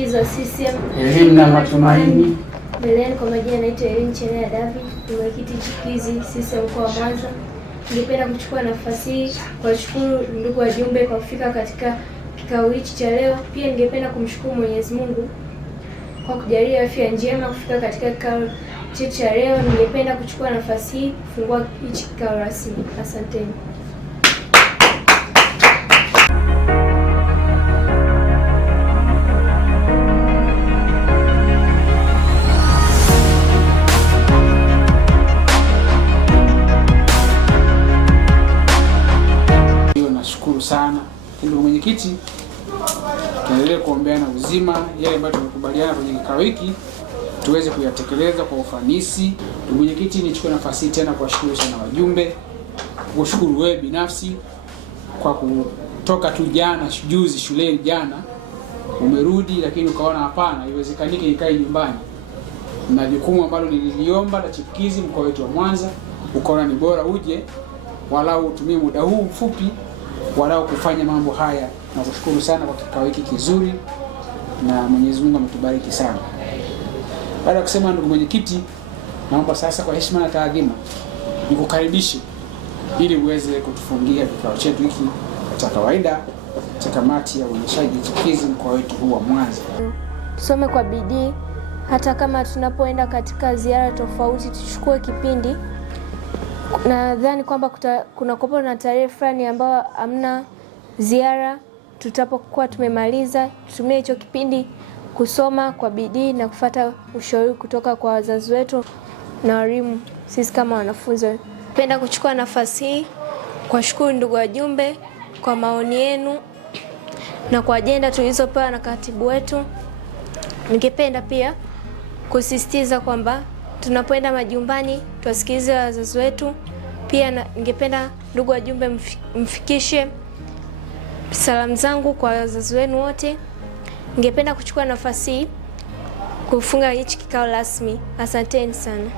chipukizi wa CCM Elimu na Matumaini. Mbeleni kwa majina naitwa Erin Chelea David, mwenyekiti chipukizi CCM mkoa wa Mwanza. Ningependa kuchukua nafasi hii kuwashukuru ndugu wajumbe kwa kufika katika kikao hichi cha leo. Pia ningependa kumshukuru Mwenyezi Mungu kwa kujalia afya njema kufika katika kikao chetu cha leo. Ningependa kuchukua nafasi hii kufungua hichi kikao rasmi. Asanteni. Nashukuru sana ndugu mwenyekiti, tuendelee kuombeana uzima, yale ambayo tumekubaliana kwenye kikao hiki tuweze kuyatekeleza kwa ufanisi. Ndugu mwenyekiti, nichukue nafasi hii tena kuwashukuru sana wajumbe, kushukuru wewe binafsi kwa kutoka tu jana juzi shuleni jana umerudi, lakini ukaona hapana, haiwezekaniki nikae nyumbani na jukumu ambalo nililiomba la chipukizi mkoa wetu wa Mwanza, ukaona ni bora uje walau utumie muda huu mfupi walau kufanya mambo haya. Na kushukuru sana kwa kikao hiki kizuri na Mwenyezi Mungu ametubariki sana. Baada ya kusema ndugu mwenyekiti, naomba sasa kwa heshima na taadhima nikukaribishe ili uweze kutufungia kikao chetu hiki cha kawaida cha kamati ya uendeshaji chipukizi mkoa wetu huu wa Mwanza. Tusome kwa bidii, hata kama tunapoenda katika ziara tofauti tuchukue kipindi. Nadhani kwamba kuna kopo na tarehe fulani ambayo hamna ziara, tutapokuwa tumemaliza tutumie hicho kipindi kusoma kwa bidii na kufuata ushauri kutoka kwa wazazi wetu na walimu sisi kama wanafunzi. Napenda kuchukua nafasi hii kuwashukuru ndugu wajumbe kwa maoni yenu na kwa ajenda tulizopewa na katibu wetu. Ningependa pia kusisitiza kwamba tunapoenda majumbani tuwasikilize wazazi wetu. Pia ningependa ndugu wajumbe mfikishe salamu zangu kwa wazazi wenu wote. Ningependa kuchukua nafasi hii kufunga hichi kikao rasmi. Asanteni sana.